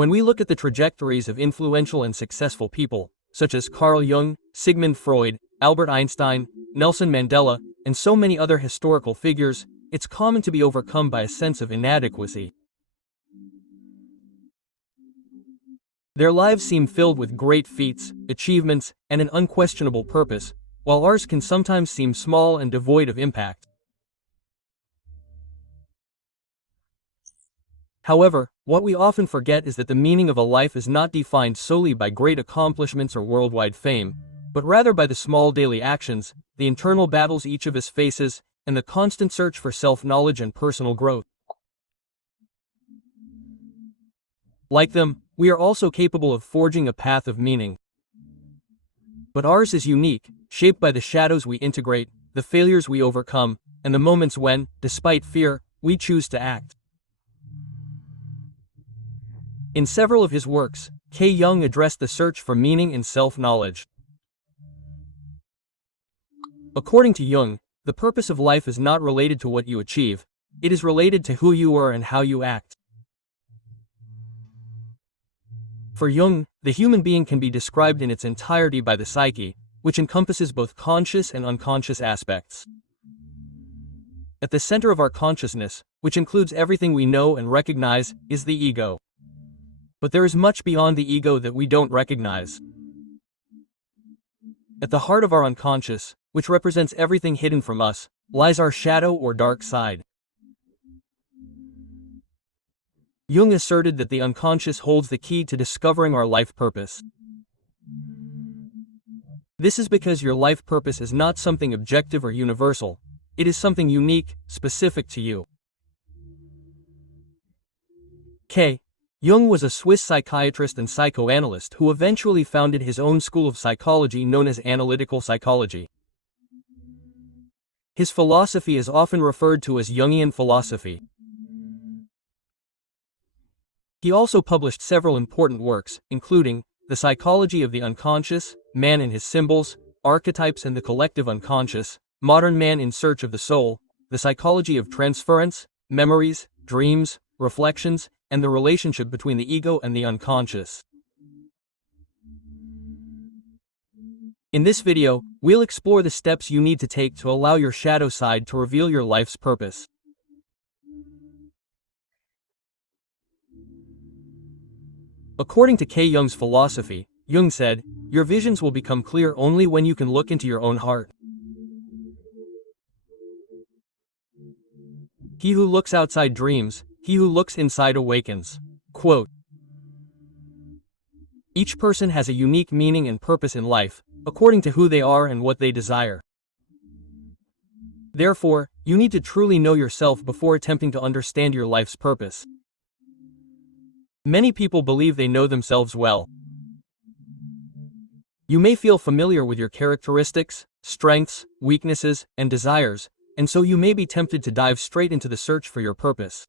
When we look at the trajectories of influential and successful people, such as Carl Jung, Sigmund Freud, Albert Einstein, Nelson Mandela, and so many other historical figures, it's common to be overcome by a sense of inadequacy. Their lives seem filled with great feats, achievements, and an unquestionable purpose, while ours can sometimes seem small and devoid of impact. However, what we often forget is that the meaning of a life is not defined solely by great accomplishments or worldwide fame, but rather by the small daily actions, the internal battles each of us faces, and the constant search for self-knowledge and personal growth. Like them, we are also capable of forging a path of meaning. But ours is unique, shaped by the shadows we integrate, the failures we overcome, and the moments when, despite fear, we choose to act. In several of his works, Carl Jung addressed the search for meaning in self-knowledge. According to Jung, the purpose of life is not related to what you achieve, it is related to who you are and how you act. For Jung, the human being can be described in its entirety by the psyche, which encompasses both conscious and unconscious aspects. At the center of our consciousness, which includes everything we know and recognize, is the ego. But there is much beyond the ego that we don't recognize. At the heart of our unconscious, which represents everything hidden from us, lies our shadow or dark side. Jung asserted that the unconscious holds the key to discovering our life purpose. This is because your life purpose is not something objective or universal, it is something unique, specific to you. Carl Jung was a Swiss psychiatrist and psychoanalyst who eventually founded his own school of psychology known as analytical psychology. His philosophy is often referred to as Jungian philosophy. He also published several important works, including The Psychology of the Unconscious, Man and His Symbols, Archetypes and the Collective Unconscious, Modern Man in Search of the Soul, The Psychology of Transference, Memories, Dreams, Reflections, and the relationship between the ego and the unconscious. In this video, we'll explore the steps you need to take to allow your shadow side to reveal your life's purpose. According to Carl Jung's philosophy, Jung said, "Your visions will become clear only when you can look into your own heart. He who looks outside dreams, he who looks inside awakens." Quote. Each person has a unique meaning and purpose in life, according to who they are and what they desire. Therefore, you need to truly know yourself before attempting to understand your life's purpose. Many people believe they know themselves well. You may feel familiar with your characteristics, strengths, weaknesses, and desires, and so you may be tempted to dive straight into the search for your purpose.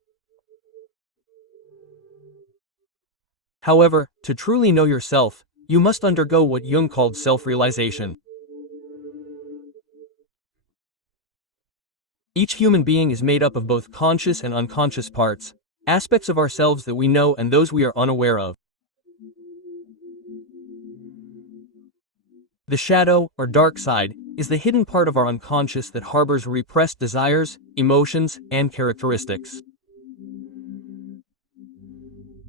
However, to truly know yourself, you must undergo what Jung called self-realization. Each human being is made up of both conscious and unconscious parts, aspects of ourselves that we know and those we are unaware of. The shadow, or dark side, is the hidden part of our unconscious that harbors repressed desires, emotions, and characteristics.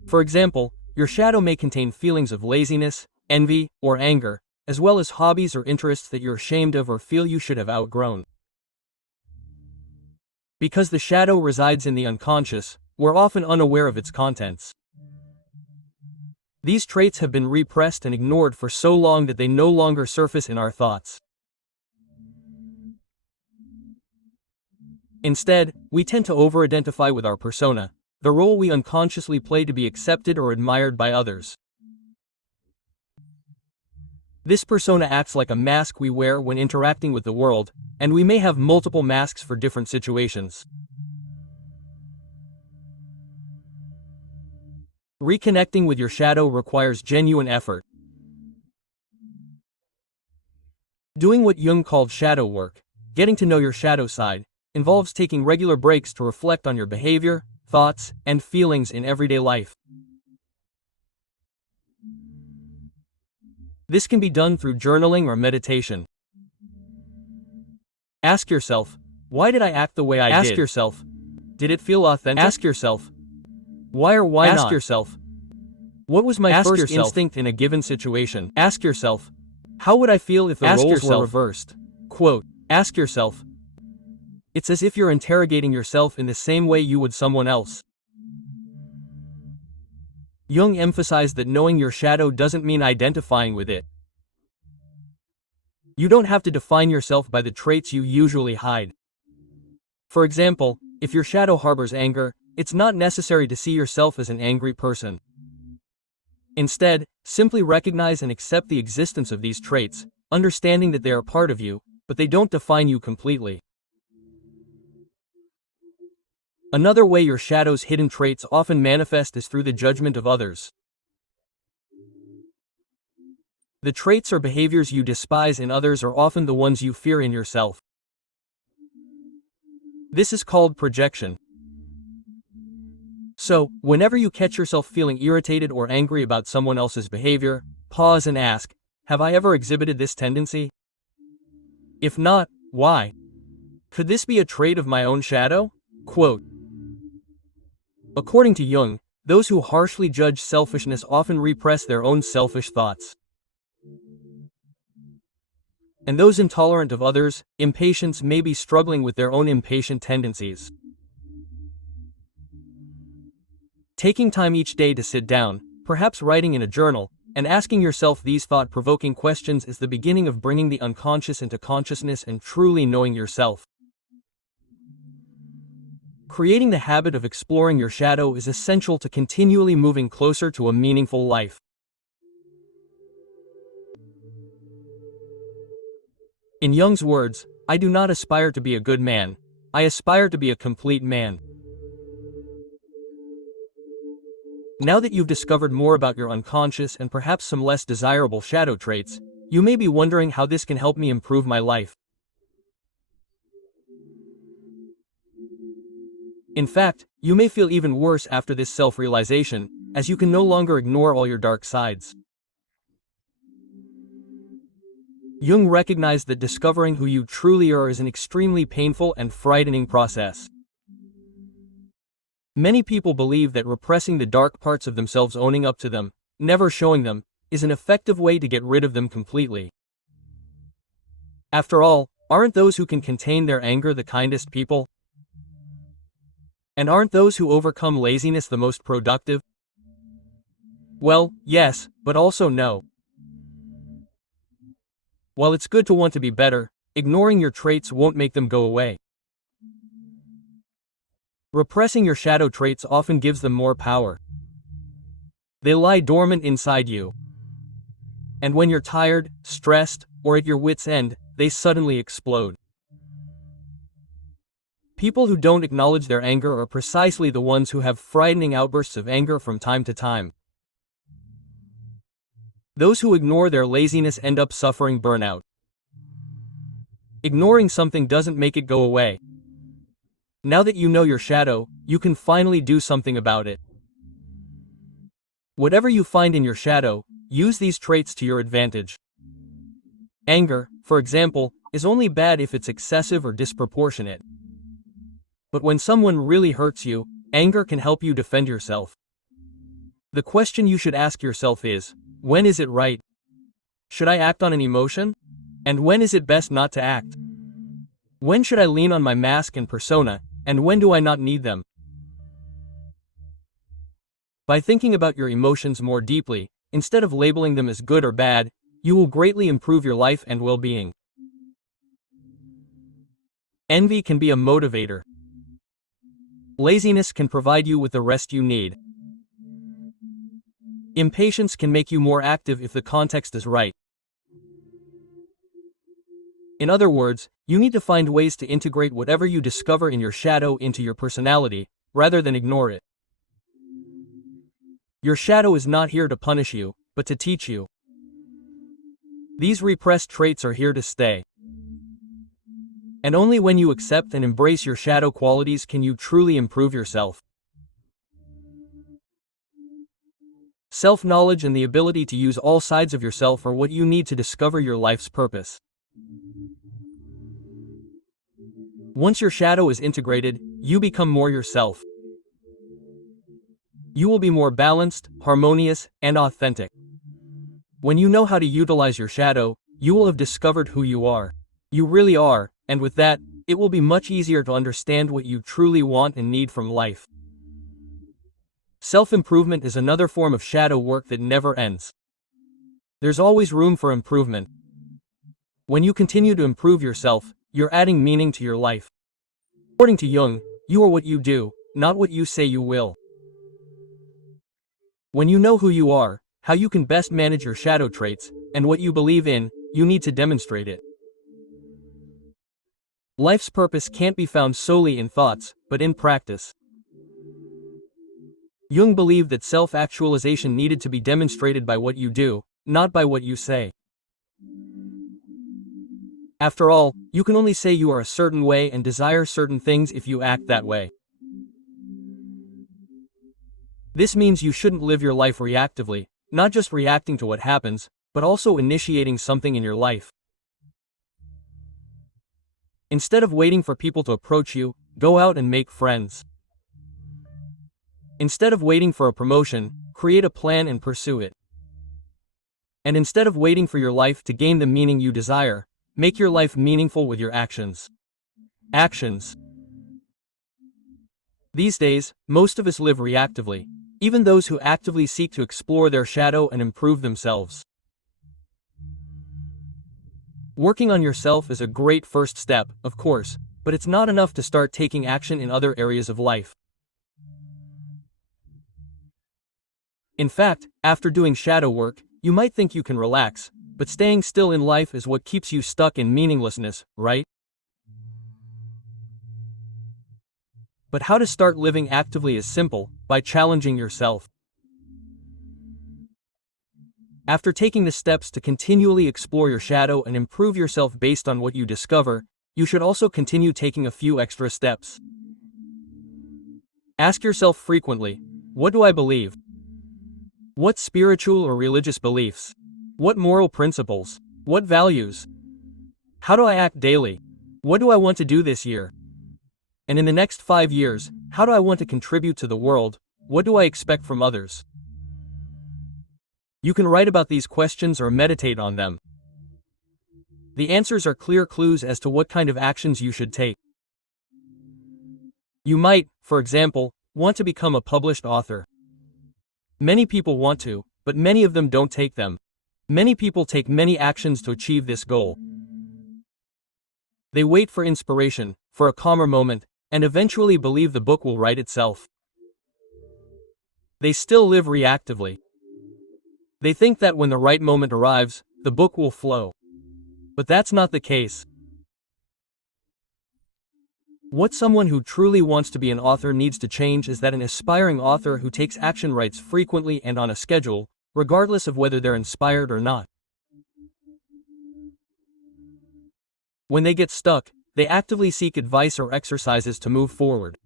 For example, your shadow may contain feelings of laziness, envy, or anger, as well as hobbies or interests that you're ashamed of or feel you should have outgrown. Because the shadow resides in the unconscious, we're often unaware of its contents. These traits have been repressed and ignored for so long that they no longer surface in our thoughts. Instead, we tend to over-identify with our persona, the role we unconsciously play to be accepted or admired by others. This persona acts like a mask we wear when interacting with the world, and we may have multiple masks for different situations. Reconnecting with your shadow requires genuine effort. Doing what Jung called shadow work, getting to know your shadow side, involves taking regular breaks to reflect on your behavior, thoughts, and feelings in everyday life. This can be done through journaling or meditation. Ask yourself, why did I act the way I did? Ask yourself, did it feel authentic? Ask yourself, why or why not? Ask yourself, what was my first instinct in a given situation? Ask yourself, how would I feel if the roles were reversed? Quote, ask yourself, it's as if you're interrogating yourself in the same way you would someone else. Jung emphasized that knowing your shadow doesn't mean identifying with it. You don't have to define yourself by the traits you usually hide. For example, if your shadow harbors anger, it's not necessary to see yourself as an angry person. Instead, simply recognize and accept the existence of these traits, understanding that they are part of you, but they don't define you completely. Another way your shadow's hidden traits often manifest is through the judgment of others. The traits or behaviors you despise in others are often the ones you fear in yourself. This is called projection. So, whenever you catch yourself feeling irritated or angry about someone else's behavior, pause and ask, have I ever exhibited this tendency? If not, why? Could this be a trait of my own shadow? Quote, according to Jung, those who harshly judge selfishness often repress their own selfish thoughts. And those intolerant of others, impatients, may be struggling with their own impatient tendencies. Taking time each day to sit down, perhaps writing in a journal, and asking yourself these thought-provoking questions is the beginning of bringing the unconscious into consciousness and truly knowing yourself. Creating the habit of exploring your shadow is essential to continually moving closer to a meaningful life. In Jung's words, I do not aspire to be a good man, I aspire to be a complete man. Now that you've discovered more about your unconscious and perhaps some less desirable shadow traits, you may be wondering how this can help me improve my life. In fact, you may feel even worse after this self-realization, as you can no longer ignore all your dark sides. Jung recognized that discovering who you truly are is an extremely painful and frightening process. Many people believe that repressing the dark parts of themselves, owning up to them, never showing them, is an effective way to get rid of them completely. After all, aren't those who can contain their anger the kindest people? And aren't those who overcome laziness the most productive? Well, yes, but also no. While it's good to want to be better, ignoring your traits won't make them go away. Repressing your shadow traits often gives them more power. They lie dormant inside you. And when you're tired, stressed, or at your wit's end, they suddenly explode. People who don't acknowledge their anger are precisely the ones who have frightening outbursts of anger from time to time. Those who ignore their laziness end up suffering burnout. Ignoring something doesn't make it go away. Now that you know your shadow, you can finally do something about it. Whatever you find in your shadow, use these traits to your advantage. Anger, for example, is only bad if it's excessive or disproportionate. But when someone really hurts you, anger can help you defend yourself. The question you should ask yourself is, when is it right? Should I act on an emotion? And when is it best not to act? When should I lean on my mask and persona, and when do I not need them? By thinking about your emotions more deeply, instead of labeling them as good or bad, you will greatly improve your life and well-being. Envy can be a motivator. Laziness can provide you with the rest you need. Impatience can make you more active if the context is right. In other words, you need to find ways to integrate whatever you discover in your shadow into your personality, rather than ignore it. Your shadow is not here to punish you, but to teach you. These repressed traits are here to stay. And only when you accept and embrace your shadow qualities can you truly improve yourself. Self-knowledge and the ability to use all sides of yourself are what you need to discover your life's purpose. Once your shadow is integrated, you become more yourself. You will be more balanced, harmonious, and authentic. When you know how to utilize your shadow, you will have discovered who you are. You really are, and with that, it will be much easier to understand what you truly want and need from life. Self-improvement is another form of shadow work that never ends. There's always room for improvement. When you continue to improve yourself, you're adding meaning to your life. According to Jung, you are what you do, not what you say you will. When you know who you are, how you can best manage your shadow traits, and what you believe in, you need to demonstrate it. Life's purpose can't be found solely in thoughts, but in practice. Jung believed that self-actualization needed to be demonstrated by what you do, not by what you say. After all, you can only say you are a certain way and desire certain things if you act that way. This means you shouldn't live your life reactively, not just reacting to what happens, but also initiating something in your life. Instead of waiting for people to approach you, go out and make friends. Instead of waiting for a promotion, create a plan and pursue it. And instead of waiting for your life to gain the meaning you desire, make your life meaningful with your actions. Actions. These days, most of us live reactively, even those who actively seek to explore their shadow and improve themselves. Working on yourself is a great first step, of course, but it's not enough to start taking action in other areas of life. In fact, after doing shadow work, you might think you can relax, but staying still in life is what keeps you stuck in meaninglessness, right? But how to start living actively is simple, by challenging yourself. After taking the steps to continually explore your shadow and improve yourself based on what you discover, you should also continue taking a few extra steps. Ask yourself frequently, what do I believe? What spiritual or religious beliefs? What moral principles? What values? How do I act daily? What do I want to do this year? And in the next 5 years, how do I want to contribute to the world? What do I expect from others? You can write about these questions or meditate on them. The answers are clear clues as to what kind of actions you should take. You might, for example, want to become a published author. Many people want to, but many of them don't take them. Many people take many actions to achieve this goal. They wait for inspiration, for a calmer moment, and eventually believe the book will write itself. They still live reactively. They think that when the right moment arrives, the book will flow. But that's not the case. What someone who truly wants to be an author needs to change is that an aspiring author who takes action writes frequently and on a schedule, regardless of whether they're inspired or not. When they get stuck, they actively seek advice or exercises to move forward.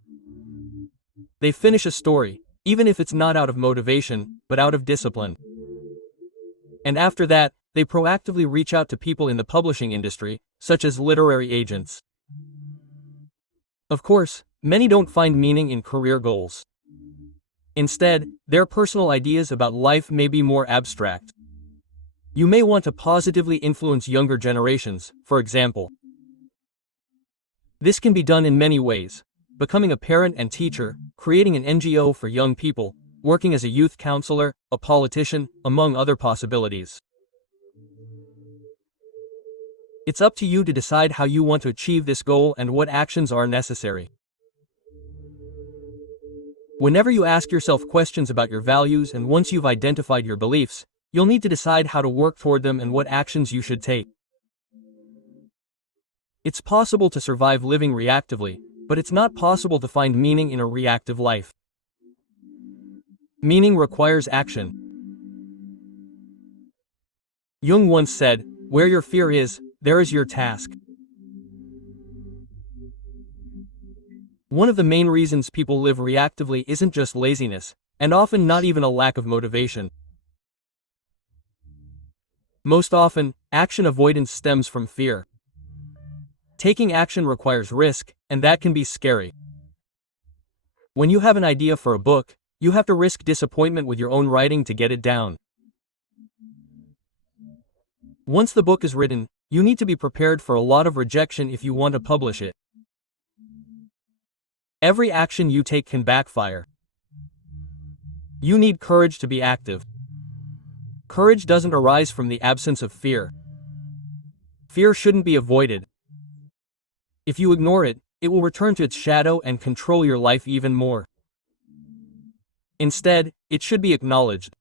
They finish a story, even if it's not out of motivation, but out of discipline. And after that, they proactively reach out to people in the publishing industry, such as literary agents. Of course, many don't find meaning in career goals. Instead, their personal ideas about life may be more abstract. You may want to positively influence younger generations, for example. This can be done in many ways: becoming a parent and teacher, creating an NGO for young people, working as a youth counselor, a politician, among other possibilities. It's up to you to decide how you want to achieve this goal and what actions are necessary. Whenever you ask yourself questions about your values and once you've identified your beliefs, you'll need to decide how to work toward them and what actions you should take. It's possible to survive living reactively, but it's not possible to find meaning in a reactive life. Meaning requires action. Jung once said, "Where your fear is, there is your task." One of the main reasons people live reactively isn't just laziness, and often not even a lack of motivation. Most often, action avoidance stems from fear. Taking action requires risk, and that can be scary. When you have an idea for a book, you have to risk disappointment with your own writing to get it down. Once the book is written, you need to be prepared for a lot of rejection if you want to publish it. Every action you take can backfire. You need courage to be active. Courage doesn't arise from the absence of fear. Fear shouldn't be avoided. If you ignore it, it will return to its shadow and control your life even more. Instead, it should be acknowledged.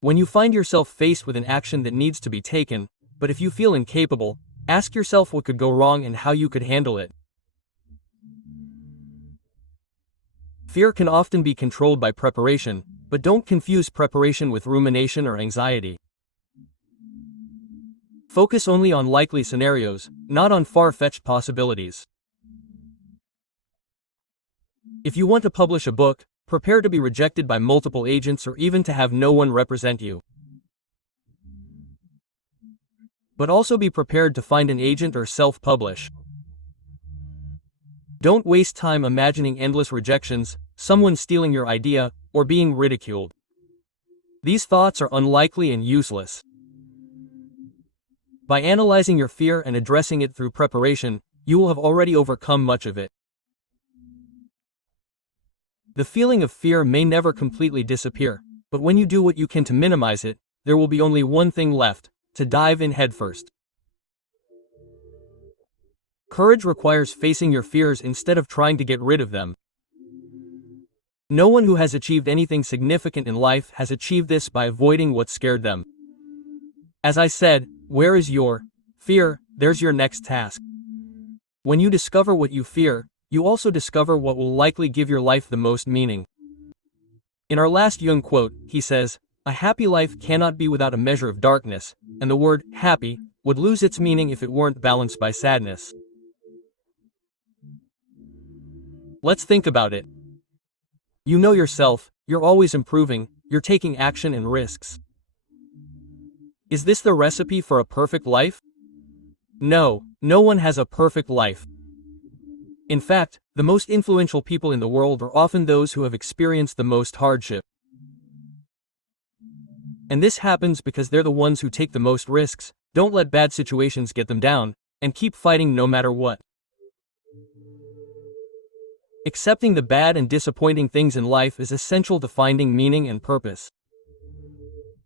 When you find yourself faced with an action that needs to be taken, but if you feel incapable, ask yourself what could go wrong and how you could handle it. Fear can often be controlled by preparation, but don't confuse preparation with rumination or anxiety. Focus only on likely scenarios, not on far-fetched possibilities. If you want to publish a book, prepare to be rejected by multiple agents or even to have no one represent you. But also be prepared to find an agent or self-publish. Don't waste time imagining endless rejections, someone stealing your idea, or being ridiculed. These thoughts are unlikely and useless. By analyzing your fear and addressing it through preparation, you will have already overcome much of it. The feeling of fear may never completely disappear, but when you do what you can to minimize it, there will be only one thing left: to dive in headfirst. Courage requires facing your fears instead of trying to get rid of them. No one who has achieved anything significant in life has achieved this by avoiding what scared them. As I said, where is your fear? There's your next task. When you discover what you fear, you also discover what will likely give your life the most meaning. In our last Jung quote, he says, "A happy life cannot be without a measure of darkness," and the word happy would lose its meaning if it weren't balanced by sadness. Let's think about it. You know yourself, you're always improving, you're taking action and risks. Is this the recipe for a perfect life? No, no one has a perfect life. In fact, the most influential people in the world are often those who have experienced the most hardship. And this happens because they're the ones who take the most risks, don't let bad situations get them down, and keep fighting no matter what. Accepting the bad and disappointing things in life is essential to finding meaning and purpose.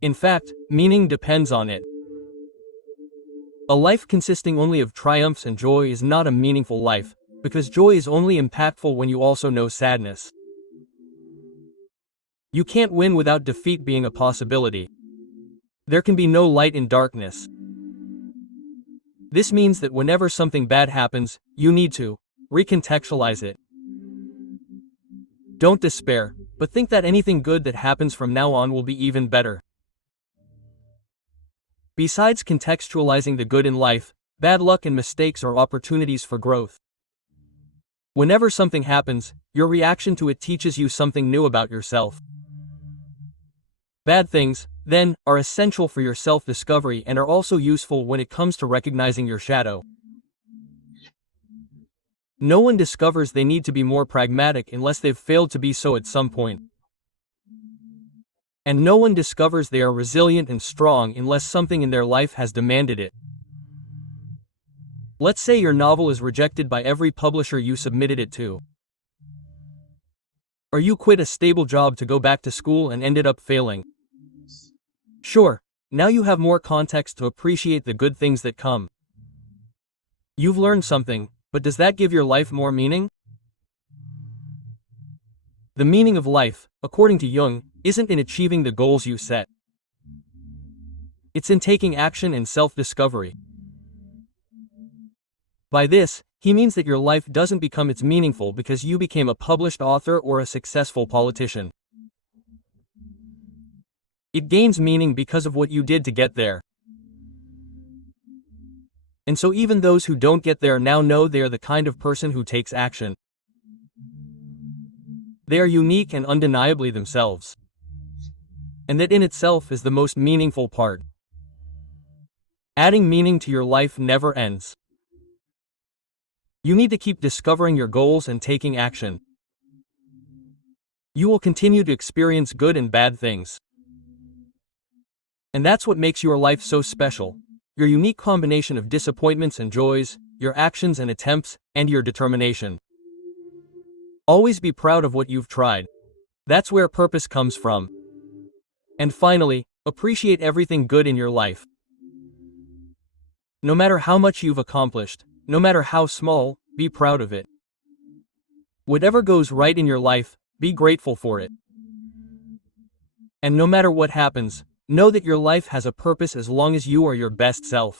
In fact, meaning depends on it. A life consisting only of triumphs and joy is not a meaningful life, because joy is only impactful when you also know sadness. You can't win without defeat being a possibility. There can be no light in darkness. This means that whenever something bad happens, you need to recontextualize it. Don't despair, but think that anything good that happens from now on will be even better. Besides contextualizing the good in life, bad luck and mistakes are opportunities for growth. Whenever something happens, your reaction to it teaches you something new about yourself. Bad things, then, are essential for your self-discovery and are also useful when it comes to recognizing your shadow. No one discovers they need to be more pragmatic unless they've failed to be so at some point. And no one discovers they are resilient and strong unless something in their life has demanded it. Let's say your novel is rejected by every publisher you submitted it to. Or you quit a stable job to go back to school and ended up failing. Sure, now you have more context to appreciate the good things that come. You've learned something, but does that give your life more meaning? The meaning of life, according to Jung, isn't in achieving the goals you set. It's in taking action and self-discovery. By this, he means that your life doesn't become its meaningful because you became a published author or a successful politician. It gains meaning because of what you did to get there. And so even those who don't get there now know they are the kind of person who takes action. They are unique and undeniably themselves. And that in itself is the most meaningful part. Adding meaning to your life never ends. You need to keep discovering your goals and taking action. You will continue to experience good and bad things. And that's what makes your life so special. Your unique combination of disappointments and joys, your actions and attempts, and your determination. Always be proud of what you've tried. That's where purpose comes from. And finally, appreciate everything good in your life. No matter how much you've accomplished, no matter how small, be proud of it. Whatever goes right in your life, be grateful for it. And no matter what happens, know that your life has a purpose as long as you are your best self.